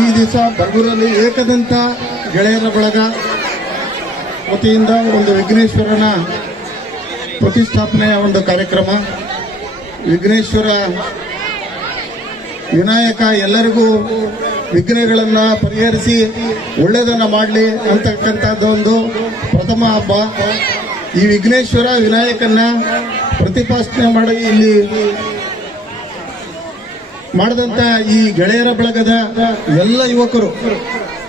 ಈ ದಿವಸ ಬರಗೂರಲ್ಲಿ ಏಕದಂತ ಗೆಳೆಯರ ಬಳಗ ವತಿಯಿಂದ ಒಂದು ವಿಘ್ನೇಶ್ವರನ ಪ್ರತಿಷ್ಠಾಪನೆಯ ಒಂದು ಕಾರ್ಯಕ್ರಮ. ವಿಘ್ನೇಶ್ವರ ವಿನಾಯಕ ಎಲ್ಲರಿಗೂ ವಿಘ್ನಗಳನ್ನ ಪರಿಹರಿಸಿ ಒಳ್ಳೆಯದನ್ನ ಮಾಡಲಿ ಅಂತಕ್ಕಂಥದ್ದು ಒಂದು ಪ್ರಥಮ ಹಬ್ಬ. ಈ ವಿಘ್ನೇಶ್ವರ ವಿನಾಯಕನ್ನ ಪ್ರತಿಪಾಸನೆ ಮಾಡಿ ಇಲ್ಲಿ ಮಾಡಿದಂತ ಈ ಗೆಳೆಯರ ಬಳಗದ ಎಲ್ಲ ಯುವಕರು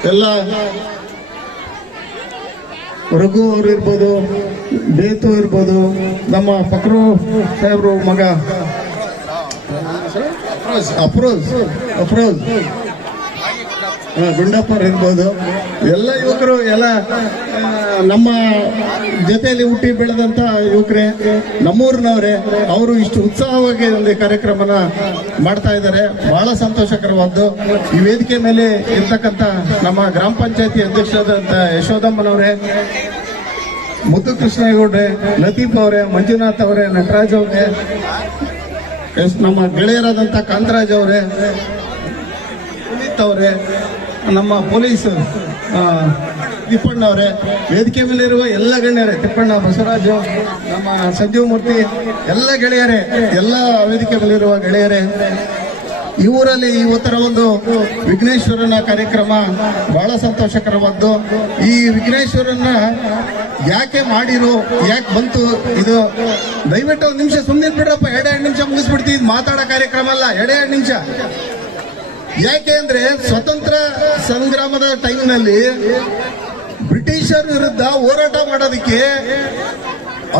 ಎಲ್ಲ ರಘು ಅವರು ಇರ್ಬೋದು ಬೇತು ಇರ್ಬೋದು ನಮ್ಮ ಫಕ್ರು ಸಾಹೇಬ್ರು ಮಗ. ಅಫ್ರೋಜ್ ಅಫ್ರೋಜ್ ಹಾ, ಗುಂಡಪ್ಪರ್ ಇರ್ಬೋದು. ಎಲ್ಲ ಯುವಕರು, ಎಲ್ಲ ನಮ್ಮ ಜೊತೆಯಲ್ಲಿ ಹುಟ್ಟಿ ಬೆಳೆದಂತ ಯುವಕರೇ, ನಮ್ಮೂರಿನವರೇ, ಅವರು ಇಷ್ಟು ಉತ್ಸಾಹವಾಗಿ ಒಂದು ಕಾರ್ಯಕ್ರಮನ ಮಾಡ್ತಾ ಇದ್ದಾರೆ. ಬಹಳ ಸಂತೋಷಕರವಾದ್ದು ಈ ವೇದಿಕೆ ಮೇಲೆ ಇರ್ತಕ್ಕಂಥ ನಮ್ಮ ಗ್ರಾಮ ಪಂಚಾಯತಿ ಅಧ್ಯಕ್ಷರಾದಂಥ ಯಶೋದಮ್ಮನವರೇ ಮುದ್ದು ಕೃಷ್ಣೇಗೌಡ್ರೆ ಲತೀಫ್ ಅವರೇ, ಮಂಜುನಾಥ್ ಅವರೇ, ನಟರಾಜ್ ಅವರೇ, ಎಸ್, ನಮ್ಮ ಗೆಳೆಯರಾದಂಥ ಕಾಂತರಾಜ್ ಅವರೇ, ಪುನೀತ್ ಅವರೇ ನಮ್ಮ ಪೊಲೀಸ್ ತಿಪ್ಪಣ್ಣವ್ರೆ ತಿಪ್ಪಣ್ಣ ಅವರೇ, ವೇದಿಕೆ ಮೇಲೆ ಇರುವ ಎಲ್ಲ ಗಣ್ಯರೇ, ತಿಪ್ಪಣ್ಣ ಬಸವರಾಜು, ನಮ್ಮ ಸಂಜೀವ್ ಮೂರ್ತಿ, ಎಲ್ಲ ಗೆಳೆಯರೇ, ಎಲ್ಲ ವೇದಿಕೆ ಮೇಲಿರುವ ಗೆಳೆಯರೇ, ಈ ಊರಲ್ಲಿ ಇವತ್ತರ ಒಂದು ವಿಘ್ನೇಶ್ವರನ ಕಾರ್ಯಕ್ರಮ ಬಹಳ ಸಂತೋಷಕರವಾದ್ದು. ಈ ವಿಘ್ನೇಶ್ವರನ ಯಾಕೆ ಮಾಡಿರು, ಯಾಕೆ ಬಂತು, ಇದು ದಯವಿಟ್ಟು ಒಂದು ನಿಮಿಷ ಸುಮ್ಮನೆ ಬಿಡ್ರಪ್ಪ ಎರಡೆರಡು ನಿಮಿಷ ಮುಗಿಸ್ಬಿಡ್ತೀವಿ ಮಾತಾಡೋ ಕಾರ್ಯಕ್ರಮ ಅಲ್ಲ, ಎರಡೆರಡು ನಿಮಿಷ. ಯಾಕೆ ಅಂದ್ರೆ ಸ್ವತಂತ್ರ ಸಂಗ್ರಾಮದ ಟೈಮ್ನಲ್ಲಿ ಬ್ರಿಟಿಷರ್ ವಿರುದ್ಧ ಹೋರಾಟ ಮಾಡೋದಕ್ಕೆ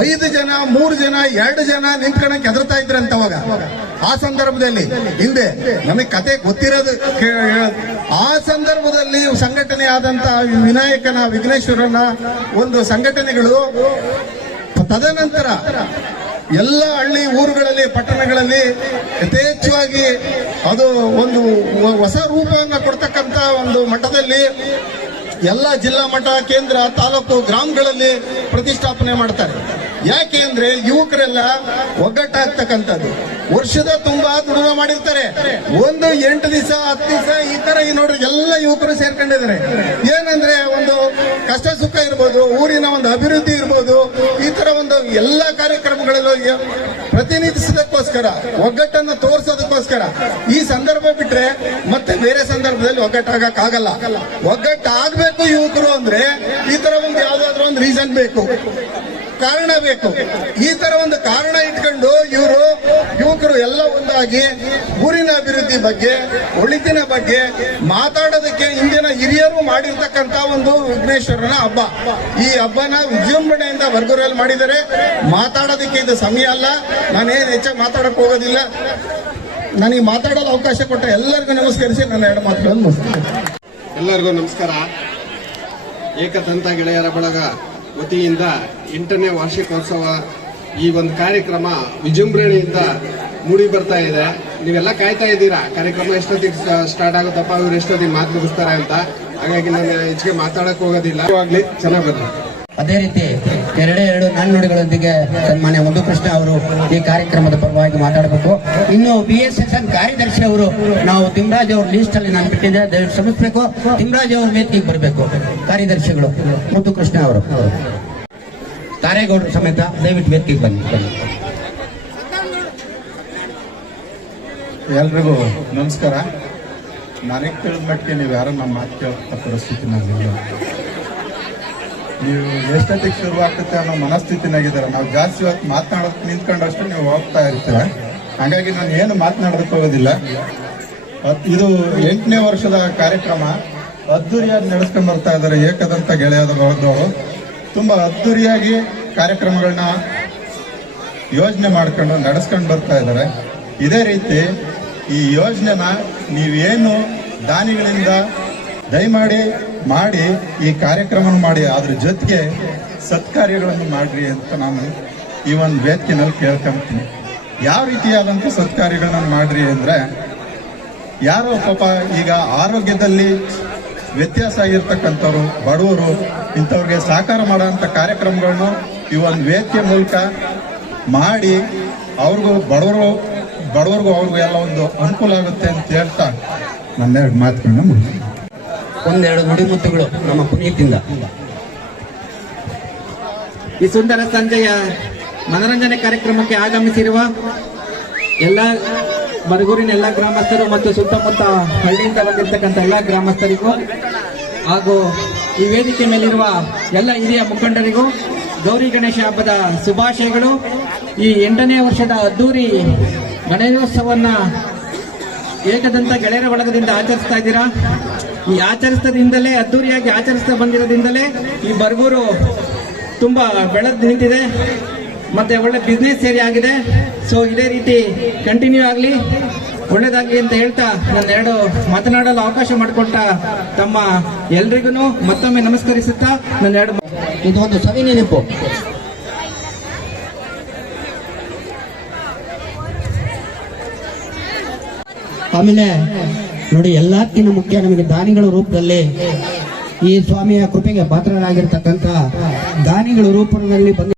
ಐದು ಜನ, ಮೂರು ಜನ, ಎರಡು ಜನ ನಿಂತ್ಕೊಳಕ್ ಹೆದರ್ತಾ ಇದ್ರಂತ ಅವಾಗ ಆ ಸಂದರ್ಭದಲ್ಲಿ ಹಿಂದೆ ನಮಗೆ ಕತೆ ಗೊತ್ತಿರೋದು. ಆ ಸಂದರ್ಭದಲ್ಲಿ ಸಂಘಟನೆ ಆದಂತ ವಿನಾಯಕನ ವಿಘ್ನೇಶ್ವರನ ಒಂದು ಸಂಘಟನೆಗಳು ತದನಂತರ ಎಲ್ಲ ಹಳ್ಳಿ ಊರುಗಳಲ್ಲಿ, ಪಟ್ಟಣಗಳಲ್ಲಿ ಯಥೇಚ್ಛವಾಗಿ ಅದು ಒಂದು ಹೊಸ ರೂಪವನ್ನು ಕೊಡ್ತಕ್ಕಂತ ಒಂದು ಮಟ್ಟದಲ್ಲಿ ಎಲ್ಲ ಜಿಲ್ಲಾ ಮಟ್ಟ ಕೇಂದ್ರ, ತಾಲೂಕು, ಗ್ರಾಮಗಳಲ್ಲಿ ಪ್ರತಿಷ್ಠಾಪನೆ ಮಾಡ್ತಾರೆ. ಯಾಕೆ ಅಂದ್ರೆ ಯುವಕರೆಲ್ಲ ಒಗ್ಗಟ್ಟಾಗ್ತಕ್ಕಂಥದ್ದು. ವರ್ಷದ ತುಂಬಾ ದುಡಿಮೆ ಮಾಡಿರ್ತಾರೆ. ಒಂದು ಎಂಟು ದಿವಸ, ಹತ್ತು ದಿವಸ ಈ ತರ ಈ ನೋಡ್ರಿ ಎಲ್ಲ ಯುವಕರು ಸೇರ್ಕೊಂಡಿದ್ದಾರೆ. ಏನಂದ್ರೆ ಒಂದು ಕಷ್ಟ ಸುಖ ಇರ್ಬೋದು, ಊರಿನ ಒಂದು ಅಭಿವೃದ್ಧಿ ಇರ್ಬೋದು, ಈ ತರ ಒಂದು ಎಲ್ಲ ಕಾರ್ಯಕ್ರಮಗಳಲ್ಲೂ ಪ್ರತಿನಿಧಿಸೋದಕ್ಕೋಸ್ಕರ, ಒಗ್ಗಟ್ಟನ್ನು ತೋರಿಸೋದಕ್ಕೋಸ್ಕರ, ಈ ಸಂದರ್ಭ ಬಿಟ್ರೆ ಮತ್ತೆ ಬೇರೆ ಸಂದರ್ಭದಲ್ಲಿ ಒಗ್ಗಟ್ಟಾಗಕ್ ಆಗಲ್ಲ ಒಗ್ಗಟ್ಟಾಗಬೇಕು ಯುವಕರು ಅಂದ್ರೆ ಈ ತರ ಒಂದು ಯಾವ್ದಾದ್ರು ಒಂದು ರೀಸನ್ ಬೇಕು. ಕಾರಣ ಬೇಕು. ಈ ತರ ಒಂದು ಕಾರಣ ಇಟ್ಕೊಂಡು ಇವರು ಯುವಕರು ಎಲ್ಲ ಒಂದಾಗಿ ಊರಿನ ಅಭಿವೃದ್ಧಿ ಬಗ್ಗೆ, ಒಳಿತಿನ ಬಗ್ಗೆ ಮಾತಾಡೋದಕ್ಕೆ ಇಂದಿನ ಹಿರಿಯರು ಮಾಡಿರ್ತಕ್ಕಂತ ಒಂದು ವಿಘ್ನೇಶ್ವರನ ಹಬ್ಬ. ಈ ಹಬ್ಬನ ವಿಜೃಂಭಣೆಯಿಂದ ವರ್ಗೂರಲ್ಲಿ ಮಾಡಿದರೆ ಮಾತಾಡೋದಕ್ಕೆ ಇದು ಸಮಯ ಅಲ್ಲ. ನಾನೇನು ಹೆಚ್ಚಾಗಿ ಮಾತಾಡಕ್ ಹೋಗೋದಿಲ್ಲ. ನನಗೆ ಮಾತಾಡಲು ಅವಕಾಶ ಕೊಟ್ಟ ಎಲ್ಲರಿಗೂ ನಮಸ್ಕರಿಸಿ ನನ್ನ ಎರಡು ಮಾತುಗಳನ್ನು ಎಲ್ಲರಿಗೂ ನಮಸ್ಕಾರ. ಏಕತಂತ ಗೆಳೆಯರ ಬಳಗ ವತಿಯಿಂದ ಎಂಟನೇ ವಾರ್ಷಿಕೋತ್ಸವ ಈ ಒಂದು ಕಾರ್ಯಕ್ರಮ ವಿಜೃಂಭಣೆಯಿಂದ ಮೂಡಿ ಬರ್ತಾ ಇದೆ. ನೀವೆಲ್ಲ ಕಾಯ್ತಾ ಇದ್ದೀರಾ? ಕಾರ್ಯಕ್ರಮ ಎಷ್ಟೊತ್ತಿಗೆ ಸ್ಟಾರ್ಟ್ ಆಗುತ್ತಪ್ಪ? ಇವ್ರು ಎಷ್ಟೊತ್ತಿಗೆ ಮಾತು ಮುಗಿಸ್ತಾರೆ ಅಂತ? ಹಾಗಾಗಿ ನಾನು ಹೆಚ್ಚಿಗೆ ಮಾತಾಡಕ್ ಹೋಗೋದಿಲ್ಲ. ಚೆನ್ನಾಗಿ ಬರ್ಲಿ ಅದೇ ರೀತಿ ಎರಡೇ ಎರಡು ನಾಣ್ಣುಡಿಗಳೊಂದಿಗೆ ಸನ್ಮಾನ್ಯ ಮಧುಕೃಷ್ಣ ಅವರು ಈ ಕಾರ್ಯಕ್ರಮದ ಪರವಾಗಿ ಮಾತಾಡಬೇಕು. ಇನ್ನು ಬಿ ಎಸ್ ಎಸ್ ಎನ್ ಕಾರ್ಯದರ್ಶಿ ಅವರು, ನಾವು ತಿಮ್ರಾಜ್ ಅವ್ರ ಲಿಸ್ಟ್ ಅಲ್ಲಿ ನಾನು ಬಿಟ್ಟಿದ್ದೆ. ದಯವಿಟ್ಟು ಶ್ರಮಿಸಬೇಕು ತಿಮ್ರಾಜ್ ಅವ್ರ ವೇದಿಕೆಗೆ ಬರಬೇಕು ಕಾರ್ಯದರ್ಶಿಗಳು ಮಧುಕೃಷ್ಣ ಅವರು. ಕಾರೇಗೌಡರು ಸಮೇತ ದಯವಿಟ್ಟು ವೇದಿಕೆಗೆ ಬನ್ನಿ. ಎಲ್ರಿಗೂ ನಮಸ್ಕಾರ. ನನಗೆ ತಿಳಿದ ಮಟ್ಟಿಗೆ ನೀವು ಯಾರು ನಮ್ಮ ಮಾತು ಕೇಳ್ತ ಪರಿಸ್ಥಿತಿನಾಗಿಲ್ಲ ನೀವು ಎಷ್ಟೊತ್ತಿಗೆ ಶುರು ಆಗ್ತದೆ ಅನ್ನೋ ಮನಸ್ಥಿತಿನಾಗಿದ್ದಾರೆ. ನಾವು ಜಾಸ್ತಿ ಹೊತ್ತು ಮಾತನಾಡೋದಕ್ಕೆ ನಿಂತ್ಕೊಂಡಷ್ಟು ನೀವು ಹೋಗ್ತಾ ಇರ್ತೀರ. ಹಾಗಾಗಿ ನಾನು ಏನು ಮಾತನಾಡೋದಕ್ಕೆ ಹೋಗೋದಿಲ್ಲ. ಇದು ಎಂಟನೇ ವರ್ಷದ ಕಾರ್ಯಕ್ರಮ. ಅದ್ದೂರಿಯಾಗಿ ನಡೆಸ್ಕೊಂಡು ಬರ್ತಾ ಇದ್ದಾರೆ ಏಕದಂತ ಗೆಳೆಯದ ಬಳಗದವರು ತುಂಬಾ ಅದ್ದೂರಿಯಾಗಿ ಕಾರ್ಯಕ್ರಮಗಳನ್ನ ಯೋಜನೆ ಮಾಡ್ಕೊಂಡು ನಡೆಸ್ಕೊಂಡು ಬರ್ತಾ ಇದ್ದಾರೆ. ಇದೇ ರೀತಿ ಈ ಯೋಜನೆನ ನೀವೇನು ದಾನಿಗಳಿಂದ ದಯಮಾಡಿ ಮಾಡಿ ಈ ಕಾರ್ಯಕ್ರಮ ಮಾಡಿ, ಅದ್ರ ಜೊತೆಗೆ ಸತ್ಕಾರ್ಯಗಳನ್ನು ಮಾಡ್ರಿ ಅಂತ ನಾನು ಈ ಒಂದು ವೇದಿಕೆನಲ್ಲಿ ಕೇಳ್ಕೊಂತೀನಿ ಯಾವ ರೀತಿಯಾದಂಥ ಸತ್ಕಾರ್ಯಗಳನ್ನು ಮಾಡ್ರಿ ಅಂದ್ರೆ, ಯಾರೋ ಪಾಪ ಈಗ ಆರೋಗ್ಯದಲ್ಲಿ ವ್ಯತ್ಯಾಸ ಆಗಿರ್ತಕ್ಕಂಥವ್ರು, ಬಡವರು, ಇಂಥವ್ರಿಗೆ ಸಹಕಾರ ಮಾಡೋಂಥ ಕಾರ್ಯಕ್ರಮಗಳನ್ನು ಈ ಒಂದು ವೇದಿಕೆ ಮೂಲಕ ಮಾಡಿ, ಅವ್ರಿಗೂ ಬಡವರು, ಬಡವರಿಗೂ ಅವ್ರಿಗೂ ಎಲ್ಲ ಒಂದು ಅನುಕೂಲ ಆಗುತ್ತೆ ಅಂತ ಹೇಳ್ತಾ ನನ್ನೆರಡು ಮಾತುಗಳನ್ನ ಮುಗಿಸ್ತೀನಿ. ಒಂದೆರಡು ನುಡಿಮುತ್ತುಗಳು ನಮ್ಮ ಪುನೀತಿಂದ. ಈ ಸುಂದರ ಸಂಜೆಯ ಮನರಂಜನೆ ಕಾರ್ಯಕ್ರಮಕ್ಕೆ ಆಗಮಿಸಿರುವ ಎಲ್ಲ ಮರಗೂರಿನ ಎಲ್ಲ ಗ್ರಾಮಸ್ಥರು ಮತ್ತು ಸುತ್ತಮುತ್ತ ಹಳ್ಳಿಯಿಂದ ಬಂದಿರತಕ್ಕಂಥ ಎಲ್ಲ ಗ್ರಾಮಸ್ಥರಿಗೂ ಹಾಗೂ ಈ ವೇದಿಕೆ ಮೇಲಿರುವ ಎಲ್ಲ ಹಿರಿಯ ಮುಖಂಡರಿಗೂ ಗೌರಿ ಗಣೇಶ ಹಬ್ಬದ ಶುಭಾಶಯಗಳು. ಈ ಎಂಟನೇ ವರ್ಷದ ಅದ್ದೂರಿ ಗಣೇಶೋತ್ಸವನ್ನ ಏಕದಂತ ಗೆಳೆಯರ ಬಳಗದಿಂದ ಆಚರಿಸ್ತಾ ಇದ್ದೀರಾ? ಈ ಆಚರಿಸ್ತದಿಂದಲೇ, ಅದ್ದೂರಿಯಾಗಿ ಆಚರಿಸ್ತಾ ಬಂದಿರೋದ್ರಿಂದಲೇ ಈ ಬರಗೂರು ತುಂಬಾ ಬೆಳೆದು ನಿಂತಿದೆ. ಮತ್ತೆ ಒಳ್ಳೆ ಬಿಸ್ನೆಸ್ ಏರಿಯಾ ಆಗಿದೆ. ಸೊ ಇದೇ ರೀತಿ ಕಂಟಿನ್ಯೂ ಆಗಲಿ. ಒಳ್ಳೇದಾಗಲಿ ಅಂತ ಹೇಳ್ತಾ ನನ್ನ ಎರಡು ಮಾತನಾಡಲು ಅವಕಾಶ ಮಾಡಿಕೊಟ್ಟ ತಮ್ಮ ಎಲ್ರಿಗೂ ಮತ್ತೊಮ್ಮೆ ನಮಸ್ಕರಿಸುತ್ತಾ ನನ್ನ ಎರಡು ಇದು ಒಂದು ಸವಿ ನೆನಪು ಆಮೇಲೆ ನೋಡಿ ಎಲ್ಲಕ್ಕಿಂತ ಮುಖ್ಯ ನಮಗೆ ದಾನಿಗಳ ರೂಪದಲ್ಲಿ ಈ ಸ್ವಾಮಿಯ ಕೃಪೆಗೆ ಪಾತ್ರರಾಗಿರ್ತಕ್ಕಂಥ ದಾನಿಗಳ ರೂಪದಲ್ಲಿ ಬಂದ